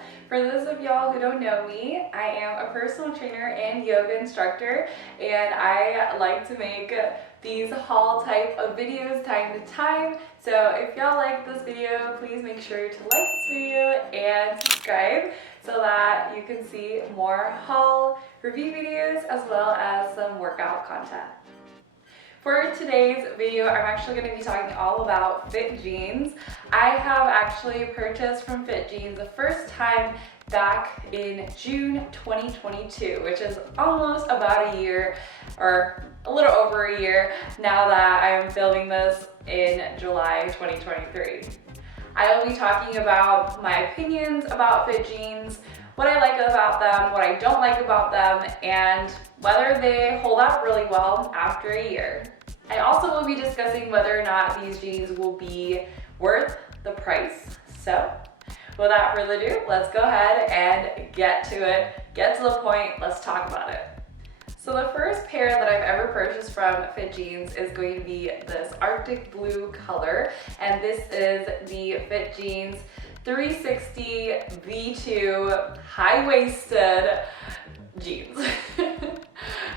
haul. For those of y'all who don't know me, I am a personal trainer and yoga instructor, and I like to make these haul type of videos time to time. So if y'all like this video, please make sure to like this video and subscribe so that you can see more haul review videos as well as some workout content. For today's video, I'm actually going to be talking all about Fitjeans. I have actually purchased from Fitjeans the first time back in June 2022, which is almost about a year, or a little over a year, now that I am filming this in July 2023. I will be talking about my opinions about Fitjeans, what I like about them, what I don't like about them, and whether they hold up really well after a year. I also will be discussing whether or not these jeans will be worth the price. So, without further ado, let's go ahead and get to it, get to the point, let's talk about it. So the first pair that I've ever purchased from Fitjeans is going to be this Arctic blue color, and this is the Fitjeans 360 V2 high-waisted jeans.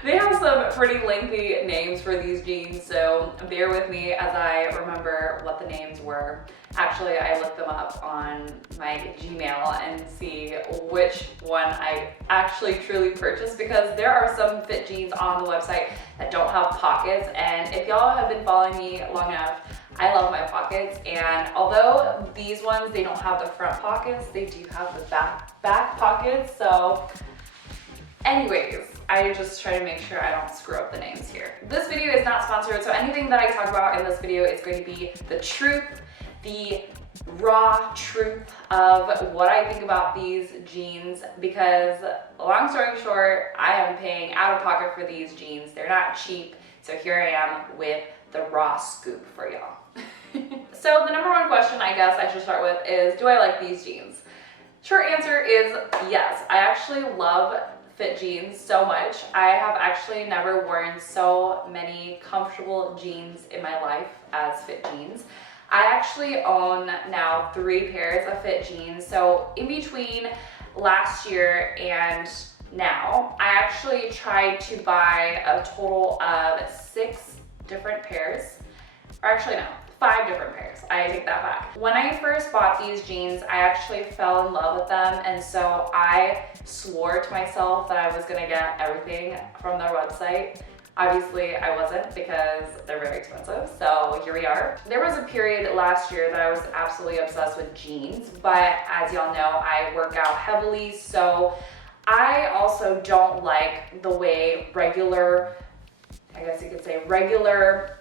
They have some pretty lengthy names for these jeans, so bear with me as I remember what the names were. Actually, I looked them up on my Gmail and see which one I actually truly purchased, because there are some Fitjeans on the website that don't have pockets, and if y'all have been following me long enough, I love my pockets, and although these ones, they don't have the front pockets, they do have the back pockets, so anyways, I just try to make sure I don't screw up the names here. This video is not sponsored, so anything that I talk about in this video is going to be the truth, the raw truth of what I think about these jeans, because long story short, I am paying out of pocket for these jeans. They're not cheap, so here I am with the raw scoop for y'all. So the number one question I guess I should start with is, do I like these jeans? Short answer is yes. I actually love Fitjeans so much. I have actually never worn so many comfortable jeans in my life as Fitjeans. I actually own now 3 pairs of Fitjeans. So in between last year and now, I actually tried to buy a total of 6 different pairs, or actually no, 5 different pairs. I take that back. When I first bought these jeans, I actually fell in love with them, and so I swore to myself that I was gonna get everything from their website. Obviously, I wasn't, because they're very expensive, so here we are. There was a period last year that I was absolutely obsessed with jeans, but as y'all know, I work out heavily, so I also don't like the way regular, I guess you could say regular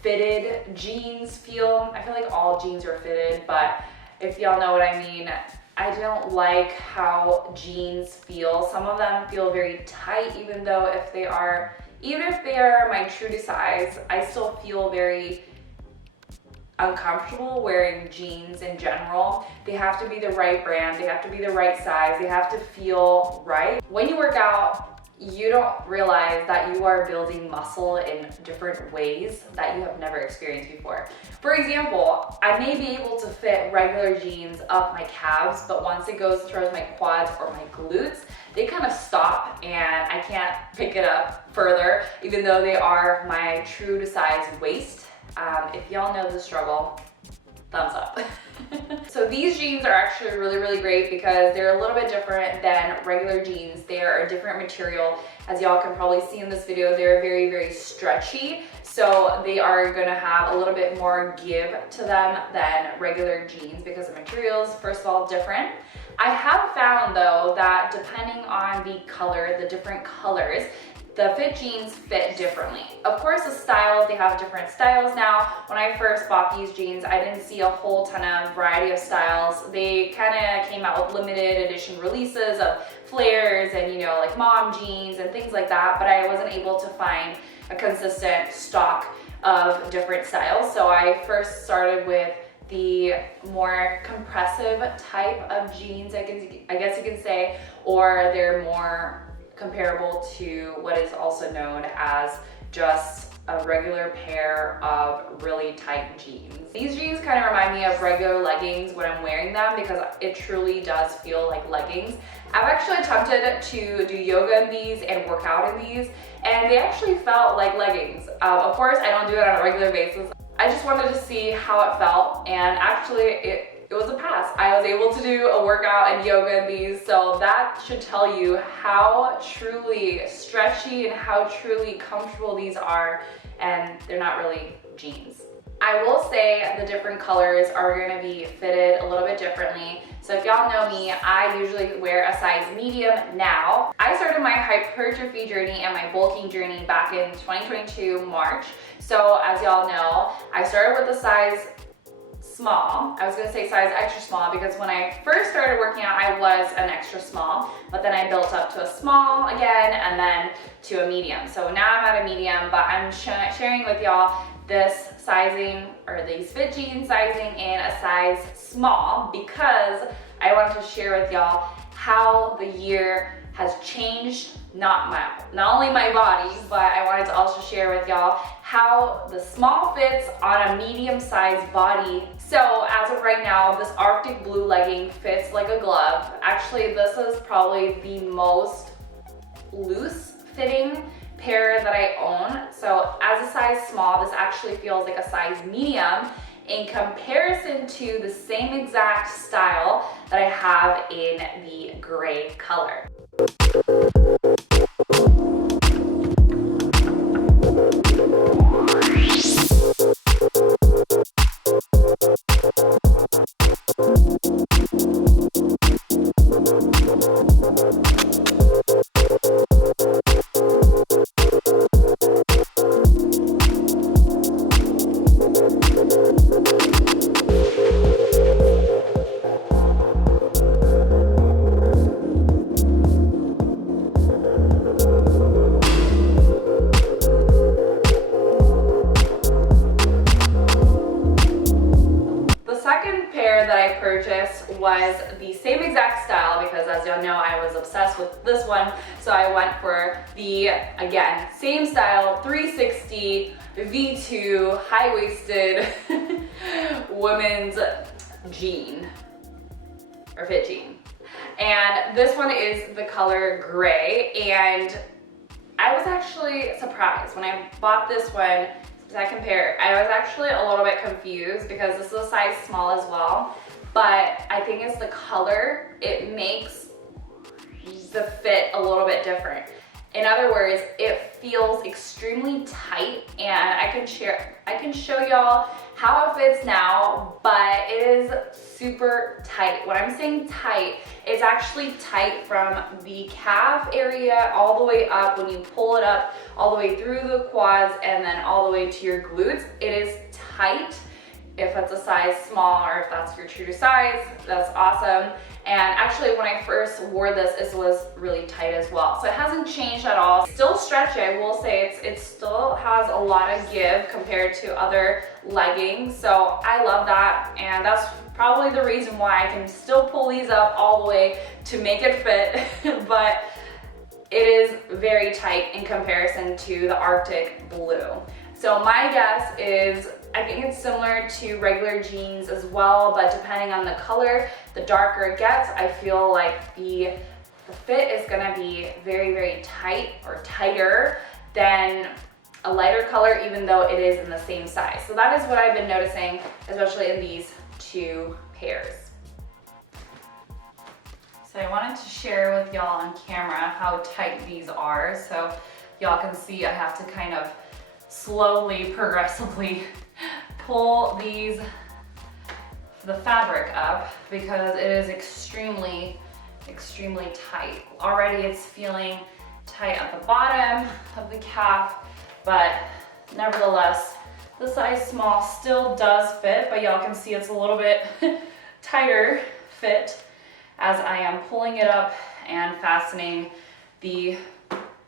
fitted jeans feel. I feel like all jeans are fitted, but if y'all know what I mean, I don't like how jeans feel. Some of them feel very tight, even if they are my true to size, I still feel very uncomfortable wearing jeans in general. They have to be the right brand, they have to be the right size, they have to feel right. When you work out, you don't realize that you are building muscle in different ways that you have never experienced before. For example, I may be able to fit regular jeans up my calves, but once it goes towards my quads or my glutes, they kind of stop and I can't pick it up further, even though they are my true to size waist. If y'all know the struggle, thumbs up. So these jeans are actually really, really great because they're a little bit different than regular jeans. They are a different material. As y'all can probably see in this video, they're very, very stretchy. So they are gonna have a little bit more give to them than regular jeans because the materials, first of all, different. I have found though that depending on the color, the different colors, the Fitjeans fit differently. Of course, the styles, they have different styles now. When I first bought these jeans, I didn't see a whole ton of variety of styles. They kind of came out with limited edition releases of flares and, like mom jeans and things like that, but I wasn't able to find a consistent stock of different styles. So I first started with the more compressive type of jeans, I guess you can say, or they're more comparable to what is also known as just a regular pair of really tight jeans. These jeans kind of remind me of regular leggings when I'm wearing them because it truly does feel like leggings. I've actually attempted to do yoga in these and work out in these, and they actually felt like leggings. Of course, I don't do it on a regular basis. I just wanted to see how it felt, and actually it was a pass. I was able to do a workout and yoga in these, so that should tell you how truly stretchy and how truly comfortable these are, and they're not really jeans. I will say the different colors are going to be fitted a little bit differently. So if y'all know me, I usually wear a size medium now. I started my hypertrophy journey and my bulking journey back in 2022 March. So as y'all know, I started with a size small. I was gonna say size extra small because when I first started working out, I was an extra small, but then I built up to a small again and then to a medium. So now I'm at a medium, but I'm sharing with y'all this sizing, or these fit jean sizing in a size small, because I wanted to share with y'all how the year has changed not only my body, but I wanted to also share with y'all how the small fits on a medium-sized body. So as of right now, this Arctic blue legging fits like a glove. Actually, this is probably the most loose fitting pair that I own. So as a size small, this actually feels like a size medium in comparison to the same exact style that I have in the gray color. Was the same exact style because, as y'all know, I was obsessed with this one, so I went for the, again, same style 360 V2 high-waisted women's jean or fit jean, and this one is the color gray. And I was actually surprised when I bought this one. I compare, I was actually a little bit confused because this is a size small as well. But I think it's the color, it makes the fit a little bit different. In other words, it feels extremely tight, and I can show y'all how it fits now, but it is super tight. When I'm saying tight, it's actually tight from the calf area all the way up when you pull it up, all the way through the quads, and then all the way to your glutes. It is tight. If it's a size small, or if that's your true size, that's awesome. And actually, when I first wore this, it was really tight as well. So it hasn't changed at all. It's still stretchy, I will say. It still has a lot of give compared to other leggings. So I love that, and that's probably the reason why I can still pull these up all the way to make it fit. But it is very tight in comparison to the Arctic blue. So my guess is, I think it's similar to regular jeans as well, but depending on the color, the darker it gets, I feel like the fit is gonna be very, very tight or tighter than a lighter color, even though it is in the same size. So that is what I've been noticing, especially in these two pairs. So I wanted to share with y'all on camera how tight these are. So y'all can see I have to kind of slowly, progressively pull the fabric up because it is extremely, extremely tight. Already it's feeling tight at the bottom of the calf, but nevertheless, the size small still does fit, but y'all can see it's a little bit tighter fit as I am pulling it up and fastening the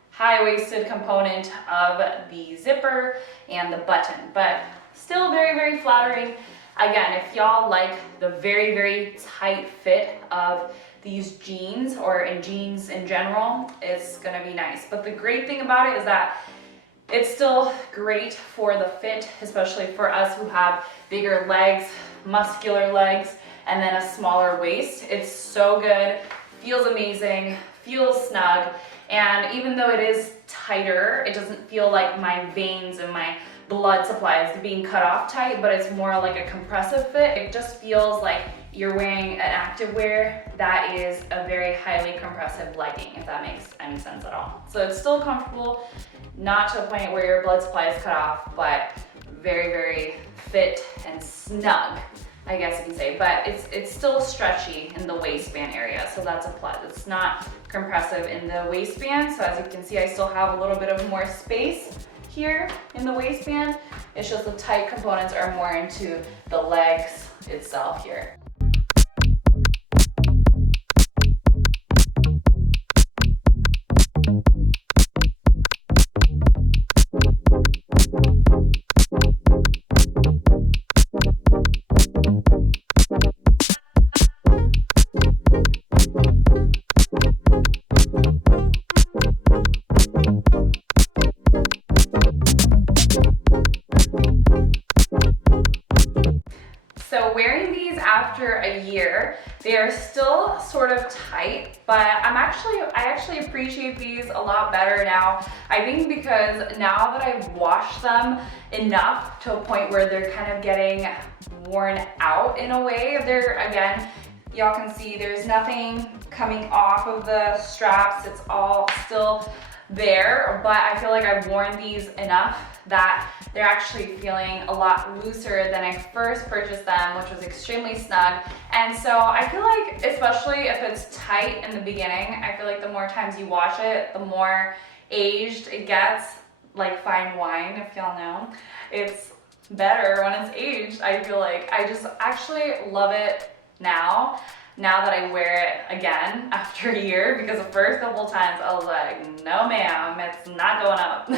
high-waisted component of the zipper and the button, but still very, very flattering. Again, if y'all like the very, very tight fit of these jeans, or in jeans in general, it's gonna be nice. But the great thing about it is that It's still great for the fit, especially for us who have bigger legs, muscular legs, and then a smaller waist. It's so good, feels amazing, feels snug, and even though it is tighter, it doesn't feel like my veins and my blood supply is being cut off tight, but it's more like a compressive fit. It just feels like you're wearing an activewear that is a very highly compressive legging, if that makes any sense at all. So it's still comfortable, not to a point where your blood supply is cut off, but very, very fit and snug, I guess you can say. But it's still stretchy in the waistband area, so that's a plus. It's not compressive in the waistband, so as you can see, I still have a little bit of more space here in the waistband. It's just the tight components are more into the legs itself here. So wearing these after a year, they are still sort of tight, but I actually appreciate these a lot better now. I think because now that I've washed them enough to a point where they're kind of getting worn out in a way. They're, again, y'all can see there's nothing coming off of the straps. It's all still there, but I feel like I've worn these enough that they're actually feeling a lot looser than I first purchased them, which was extremely snug. And so I feel like, especially if it's tight in the beginning, I feel like the more times you wash it, the more aged it gets, like fine wine, if y'all know. It's better when it's aged. I feel like I just actually love it now that I wear it again after a year, because the first couple times I was like, no ma'am, it's not going up.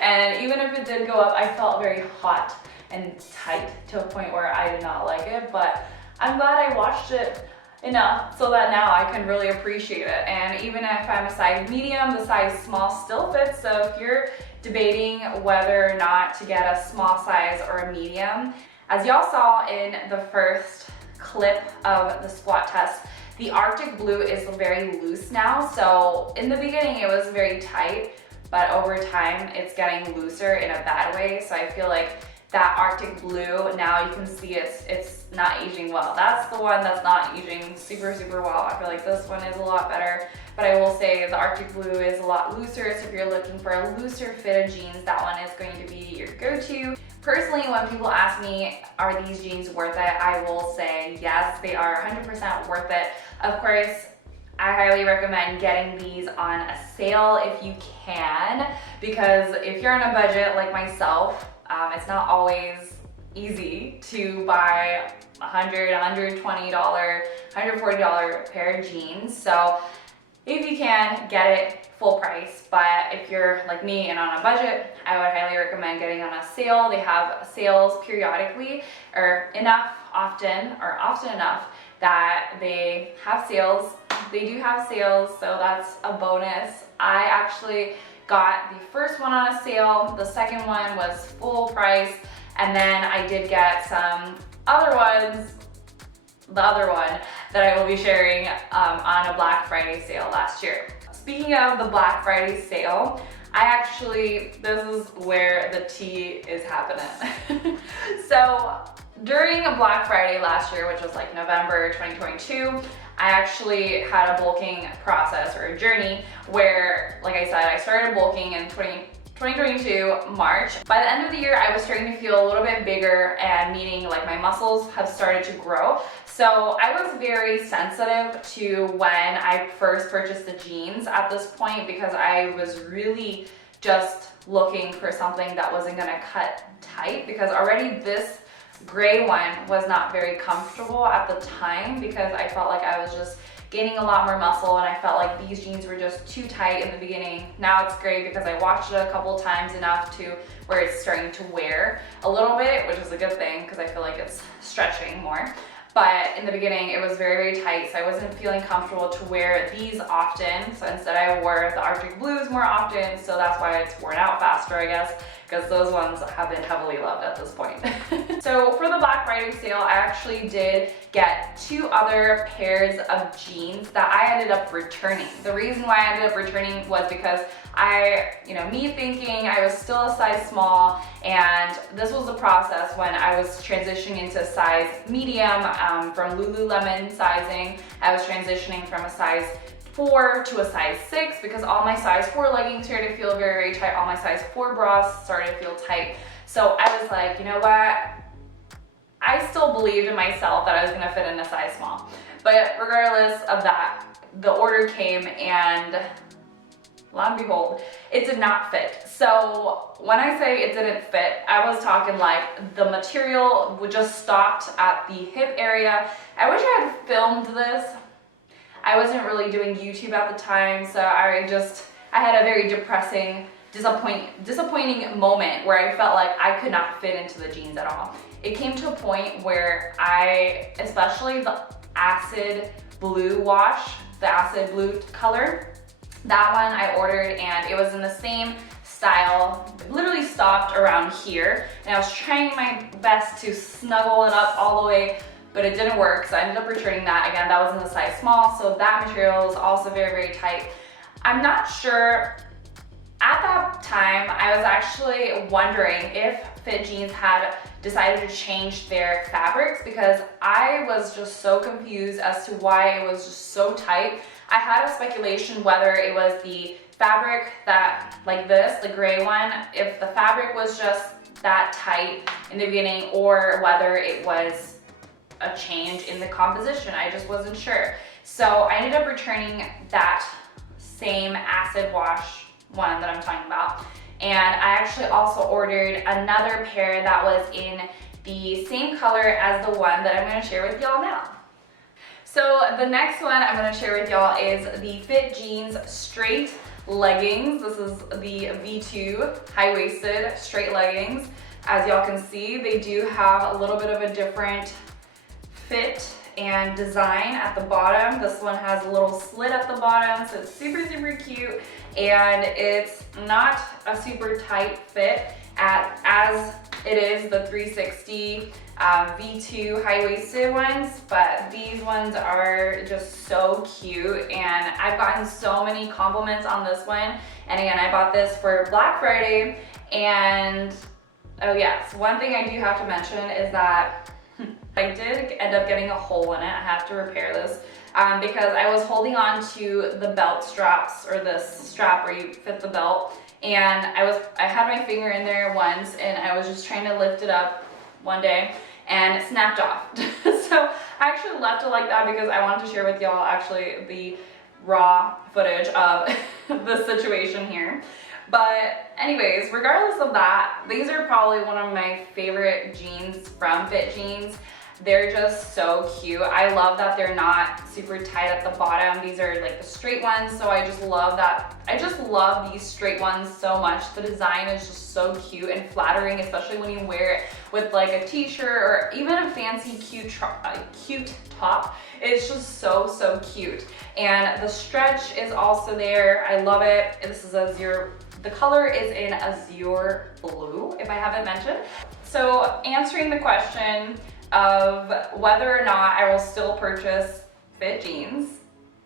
And even if it did go up, I felt very hot and tight to a point where I did not like it, but I'm glad I washed it enough so that now I can really appreciate it. And even if I'm a size medium, the size small still fits. So if you're debating whether or not to get a small size or a medium, as y'all saw in the first clip of the squat test, the Arctic Blue is very loose now. So in the beginning it was very tight, but over time it's getting looser in a bad way. So I feel like that Arctic Blue, now you can see it's not aging well. That's the one that's not aging super well. I feel like this one is a lot better, but I will say the Arctic Blue is a lot looser. So if you're looking for a looser fitted jeans, that one is going to be your go-to. Personally, when people ask me, are these jeans worth it? I will say yes, they are 100% worth it. Of course, I highly recommend getting these on a sale if you can, because if you're on a budget like myself, it's not always easy to buy $100, $120, $140 pair of jeans. So if you can, get it full price. But if you're like me and on a budget, I would highly recommend getting on a sale. They have sales periodically, or often enough that they have sales. They do have sales, so that's a bonus. I actually got the first one on a sale, the second one was full price, and then I did get some other ones, the other one that I will be sharing on a Black Friday sale last year. Speaking of the Black Friday sale, this is where the tea is happening. So during a Black Friday last year, which was like November 2022, I actually had a bulking process or a journey where, like I said, I started bulking in 2022 March. By the end of the year, I was starting to feel a little bit bigger, and meaning like my muscles have started to grow. So I was very sensitive to when I first purchased the jeans at this point, because I was really just looking for something that wasn't gonna cut tight, because already this gray one was not very comfortable at the time, because I felt like I was just gaining a lot more muscle, and I felt like these jeans were just too tight in the beginning. Now it's great because I washed it a couple times enough to where it's starting to wear a little bit, which is a good thing because I feel like it's stretching more. but in the beginning it was very, very tight, so I wasn't feeling comfortable to wear these often. So instead I wore the Arctic Blues more often, so that's why it's worn out faster, I guess, because those ones have been heavily loved at this point. So for the Black Friday sale, I actually did get 2 other pairs of jeans that I ended up returning. The reason why I ended up returning was because me thinking I was still a size small, and this was the process when I was transitioning into size medium from Lululemon sizing. I was transitioning from a size 4 to a size 6 because all my size 4 leggings started to feel very, very tight. All my size 4 bras started to feel tight. So I was like, you know what? I still believed in myself that I was gonna fit in a size small. But regardless of that, the order came and lo and behold, it did not fit. So when I say it didn't fit, I was talking like the material would just stopped at the hip area. I wish I had filmed this. I wasn't really doing YouTube at the time, so I had a very depressing, disappointing moment where I felt like I could not fit into the jeans at all. It came to a point where especially the acid blue wash, the acid blue color, that one I ordered and it was in the same style. It literally stopped around here, and I was trying my best to snuggle it up all the way, but it didn't work, so I ended up returning that. Again, that was in the size small, so that material is also very, very tight. I'm not sure. At that time, I was actually wondering if Fitjeans had decided to change their fabrics, because I was just so confused as to why it was just so tight. I had a speculation whether it was the fabric that, like this, the gray one, if the fabric was just that tight in the beginning, or whether it was a change in the composition. I just wasn't sure. So I ended up returning that same acid wash one that I'm talking about. And I actually also ordered another pair that was in the same color as the one that I'm gonna share with y'all now. So the next one I'm gonna share with y'all is the Fitjeans straight leggings. This is the V2 high-waisted straight leggings. As y'all can see, they do have a little bit of a different fit and design at the bottom. This one has a little slit at the bottom, so it's super, super cute. And it's not a super tight fit as it is the 360 V2 high-waisted ones, but these ones are just so cute, and I've gotten so many compliments on this one. And again, I bought this for Black Friday, and oh yes, one thing I do have to mention is that I did end up getting a hole in it. I have to repair this because I was holding on to the belt straps, or this strap where you fit the belt, and I had my finger in there once, and I was just trying to lift it up one day and it snapped off. So I actually left it like that because I wanted to share with y'all actually the raw footage of the situation here. But anyways, regardless of that, these are probably one of my favorite jeans from Fitjeans. They're just so cute. I love that they're not super tight at the bottom. These are like the straight ones, so I just love that. I just love these straight ones so much. The design is just so cute and flattering, especially when you wear it with like a t-shirt or even a fancy cute top. It's just so, so cute. And the stretch is also there. I love it. This is the color is in azure blue, if I haven't mentioned. So answering the question of whether or not I will still purchase Fitjeans,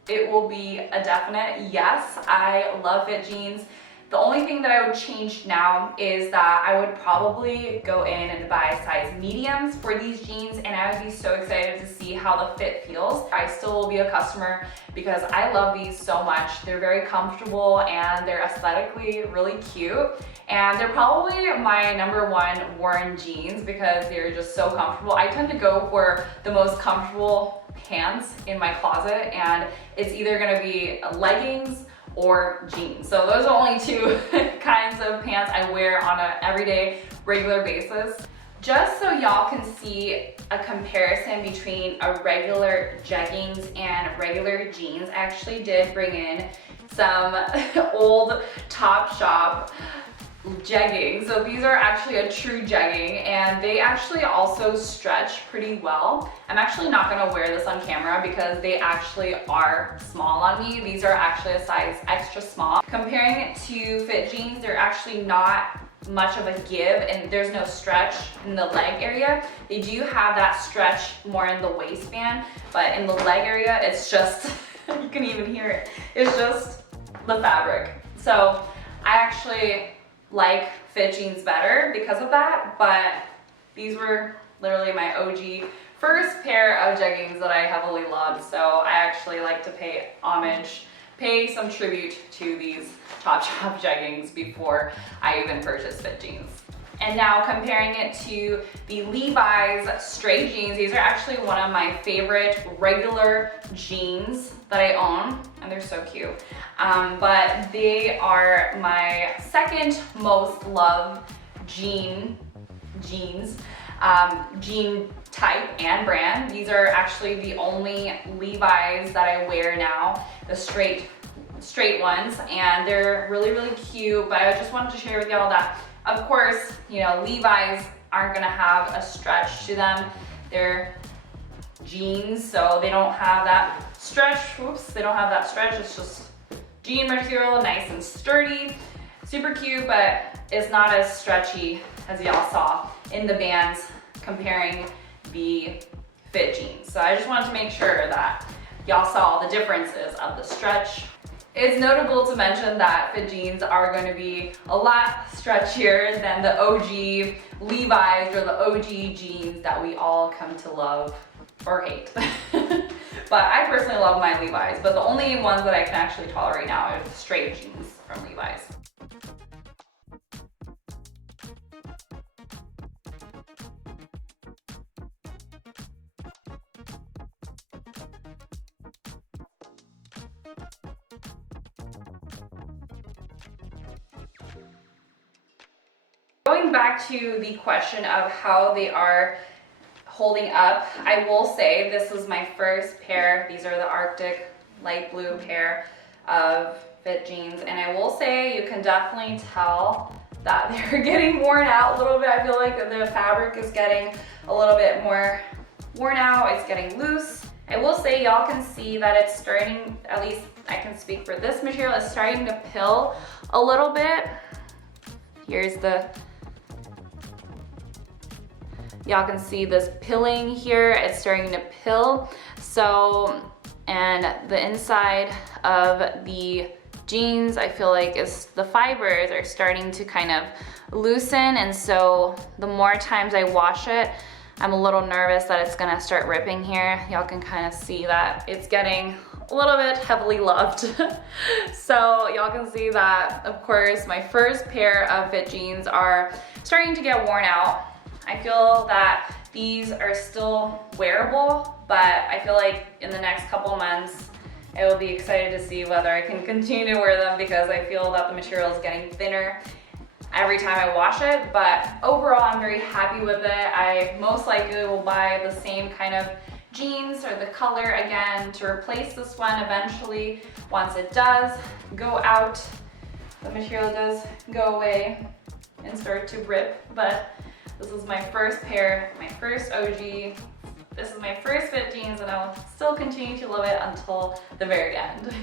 it will be a definite yes. I love Fitjeans. The only thing that I would change now is that I would probably go in and buy size mediums for these jeans, and I would be so excited to see how the fit feels. I still will be a customer because I love these so much. They're very comfortable and they're aesthetically really cute. And they're probably my #1 worn jeans because they're just so comfortable. I tend to go for the most comfortable pants in my closet, and it's either gonna be leggings or jeans. So those are only 2 kinds of pants I wear on an everyday, regular basis. Just so y'all can see a comparison between a regular jeggings and regular jeans, I actually did bring in some old Topshop jeggings. So these are actually a true jegging, and they actually also stretch pretty well. I'm actually not gonna wear this on camera because they actually are small on me. These are actually a size extra small. Comparing it to Fitjeans, they're actually not much of a give, and there's no stretch in the leg area. They do have that stretch more in the waistband, but in the leg area, it's just, you can even hear it. It's just the fabric. So I actually like Fitjeans better because of that, but these were literally my OG first pair of jeggings that I heavily loved. So I actually like to pay homage, pay some tribute to these Topshop jeggings before I even purchased Fitjeans. And now comparing it to the Levi's straight jeans, these are actually one of my favorite regular jeans that I own, and they're so cute. But they are my second most loved jean type and brand. These are actually the only Levi's that I wear now, the straight ones, and they're really cute. But I just wanted to share with y'all that, of course, you know, Levi's aren't gonna have a stretch to them. They're jeans, so they don't have that stretch. Oops, they don't have that stretch. It's just jean material, nice and sturdy, super cute, but it's not as stretchy as y'all saw in the bands comparing the Fitjeans. So I just wanted to make sure that y'all saw the differences of the stretch. It's notable to mention that Fitjeans are going to be a lot stretchier than the OG Levi's or the OG jeans that we all come to love or hate. But I personally love my Levi's, but the only ones that I can actually tolerate now are the straight jeans from Levi's. Going back to the question of how they are holding up, I will say this was my first pair. These are the Arctic light blue pair of Fitjeans, and I will say you can definitely tell that they're getting worn out a little bit. I feel like the fabric is getting a little bit more worn out. It's getting loose. I will say y'all can see that it's starting, at least I can speak for this material, it's starting to pill a little bit. Here's the, y'all can see this pilling here. It's starting to pill. So, and the inside of the jeans, I feel like the fibers are starting to kind of loosen. And so the more times I wash it, I'm a little nervous that it's gonna start ripping here. Y'all can kind of see that it's getting a little bit heavily loved. So y'all can see that, of course, my first pair of Fitjeans are starting to get worn out. I feel that these are still wearable, but I feel like in the next couple months, I will be excited to see whether I can continue to wear them because I feel that the material is getting thinner every time I wash it. But overall, I'm very happy with it. I most likely will buy the same kind of jeans or the color again to replace this one eventually. Once it does go out, the material does go away and start to rip. But this is my first pair, my first OG. This is my first Fitjeans, and I'll still continue to love it until the very end.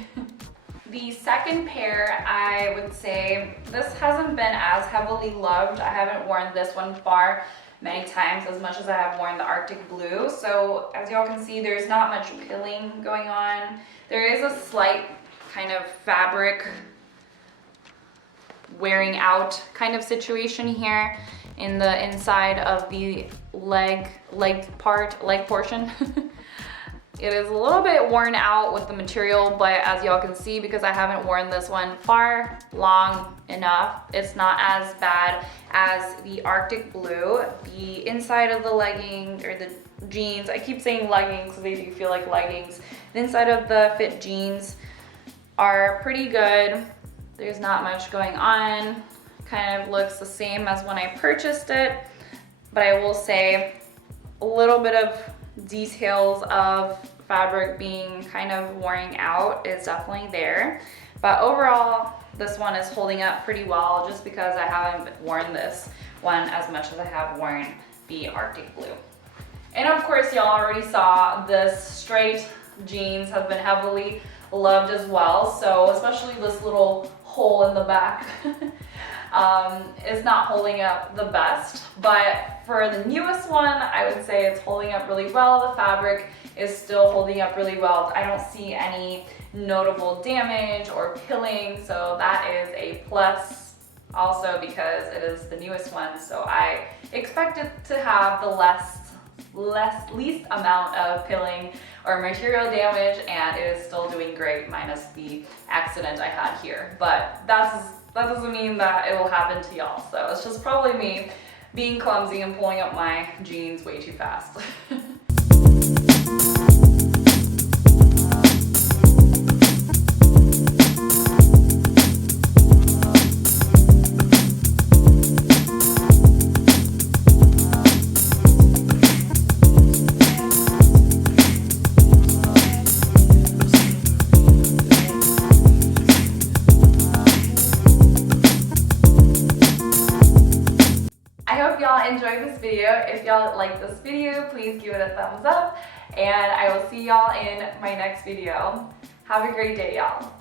The second pair, I would say, this hasn't been as heavily loved. I haven't worn this one far many times as much as I have worn the Arctic Blue. So as y'all can see, there's not much pilling going on. There is a slight kind of fabric wearing out kind of situation here in the inside of the leg portion. It is a little bit worn out with the material, but as y'all can see, because I haven't worn this one far long enough, it's not as bad as the Arctic Blue. The inside of the legging or the jeans, I keep saying leggings because they do feel like leggings. The inside of the Fitjeans are pretty good. There's not much going on. Kind of looks the same as when I purchased it, but I will say a little bit of details of fabric being kind of wearing out is definitely there. But overall, this one is holding up pretty well just because I haven't worn this one as much as I have worn the Arctic Blue. And of course, y'all already saw this straight jeans have been heavily loved as well. So especially this little hole in the back is not holding up the best. But for the newest one, I would say it's holding up really well. The fabric is still holding up really well. I don't see any notable damage or pilling, so that is a plus. Also because it is the newest one, so I expect it to have the least amount of pilling or material damage, and it is still doing great minus the accident I had here. But that doesn't mean that it will happen to y'all, so it's just probably me being clumsy and pulling up my jeans way too fast. Enjoyed this video. If y'all like this video, please give it a thumbs up, and I will see y'all in my next video. Have a great day, y'all.